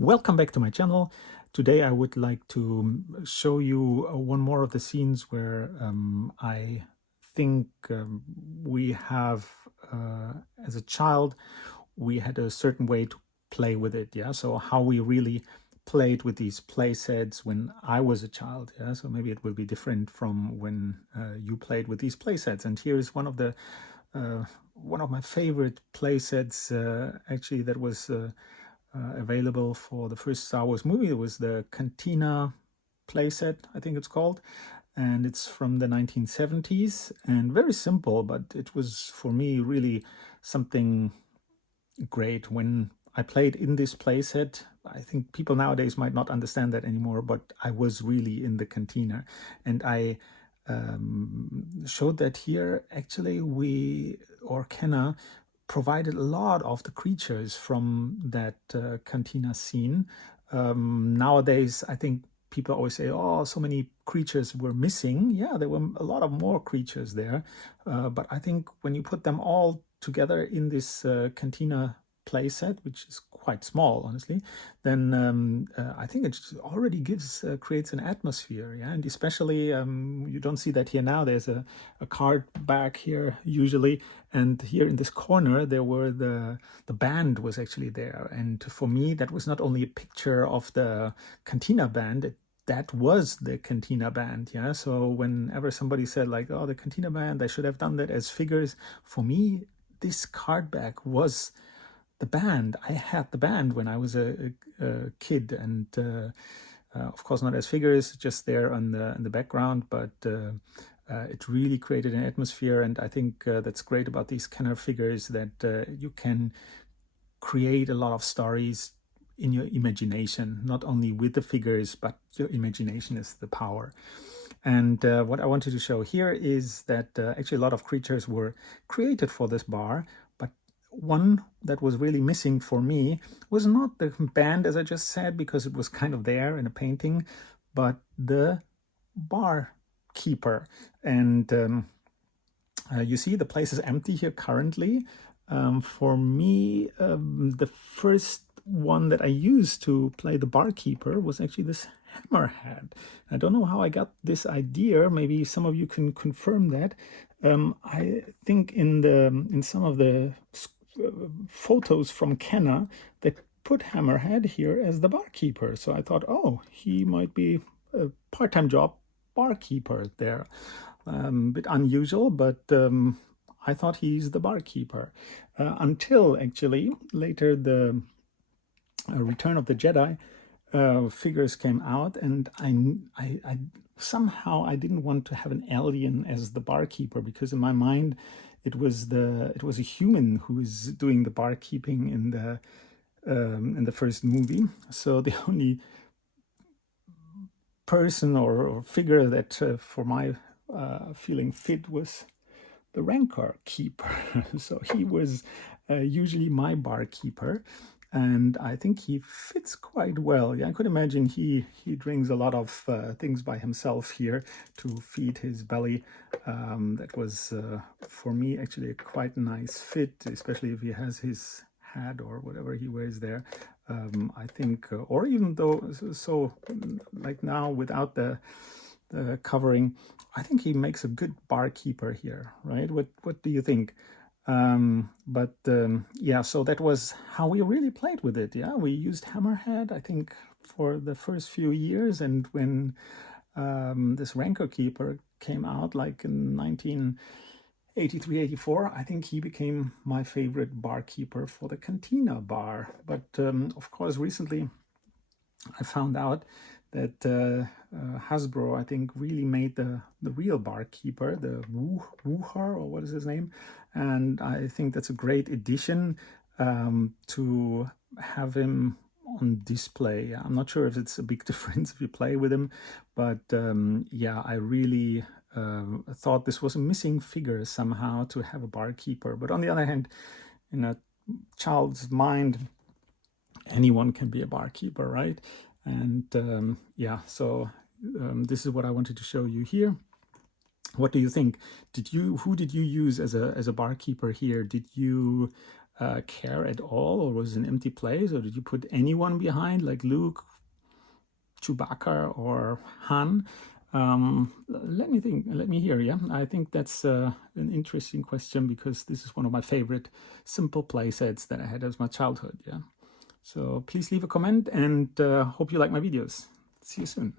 Welcome back to my channel. Today I would like to show you one more of the scenes where I think we have, as a child, we had a certain way to play with it. Yeah, so how we really played with these play sets when I was a child. Yeah, so maybe it will be different from when you played with these play sets. And here is one of my favorite play sets, actually, that was available for the first Star Wars movie. It was the Cantina Playset, I think it's called, and it's from the 1970s and very simple, but it was for me really something great when I played in this playset. I think people nowadays might not understand that anymore, but I was really in the cantina, and I showed that here. Actually, Kenna provided a lot of the creatures from that cantina scene. Nowadays, I think people always say, oh, so many creatures were missing. Yeah, there were a lot of more creatures there. But I think when you put them all together in this cantina playset, which is quite small, honestly, then I think it already creates an atmosphere. Yeah, and especially you don't see that here now. There's a card back here usually, and here in this corner there were the band was actually there. And for me, that was not only a picture of the Cantina band. That was the Cantina band. Yeah, so whenever somebody said like, oh, the Cantina band, I should have done that as figures, for me this card back was the band. I had the band when I was a kid, and of course not as figures, just there on the background, but it really created an atmosphere. And I think that's great about these Kenner figures, that you can create a lot of stories in your imagination, not only with the figures, but your imagination is the power. And what I wanted to show here is that actually a lot of creatures were created for this bar, but one that was really missing for me was not the band, as I just said, because it was kind of there in a painting, but the barkeeper. And you see the place is empty here currently. For me, the first one that I used to play the barkeeper was actually this hammerhead. I don't know how I got this idea. Maybe some of you can confirm that. I think in some of the photos from Kenna, they put Hammerhead here as the barkeeper. So I thought, oh, he might be a part-time job barkeeper there. Bit unusual, but I thought he's the barkeeper. Until actually later the Return of the Jedi figures came out, and I somehow I didn't want to have an alien as the barkeeper, because in my mind it was a human who was doing the barkeeping in the first movie. So the only person or figure that for my feeling fit was the Rancor keeper. So he was usually my barkeeper, and I think he fits quite well. Yeah, I could imagine he drinks a lot of things by himself here to feed his belly. That was for me actually a quite nice fit, especially if he has his hat or whatever he wears there. I think, or even though, so like now without the covering, I think he makes a good barkeeper here, right? What do you think? Yeah, so that was how we really played with it. Yeah, we used Hammerhead, I think, for the first few years, and when this Rancor Keeper came out, like in 1983, 84, I think he became my favorite barkeeper for the Cantina Bar. But of course, recently I found out that Hasbro, I think, really made the real barkeeper, the Wuher, or what is his name, and I think that's a great addition to have him on display. I'm not sure if it's a big difference if you play with him, but yeah, I really thought this was a missing figure somehow to have a barkeeper. But on the other hand, in a child's mind, anyone can be a barkeeper, right? And yeah, so this is what I wanted to show you here. What do you think? Who did you use as a barkeeper here? Did you care at all, or was it an empty place, or did you put anyone behind, like Luke, Chewbacca, or Han? Let me think. Let me hear. Yeah, I think that's an interesting question, because this is one of my favorite simple play sets that I had as my childhood. Yeah. So please leave a comment, and hope you like my videos. See you soon.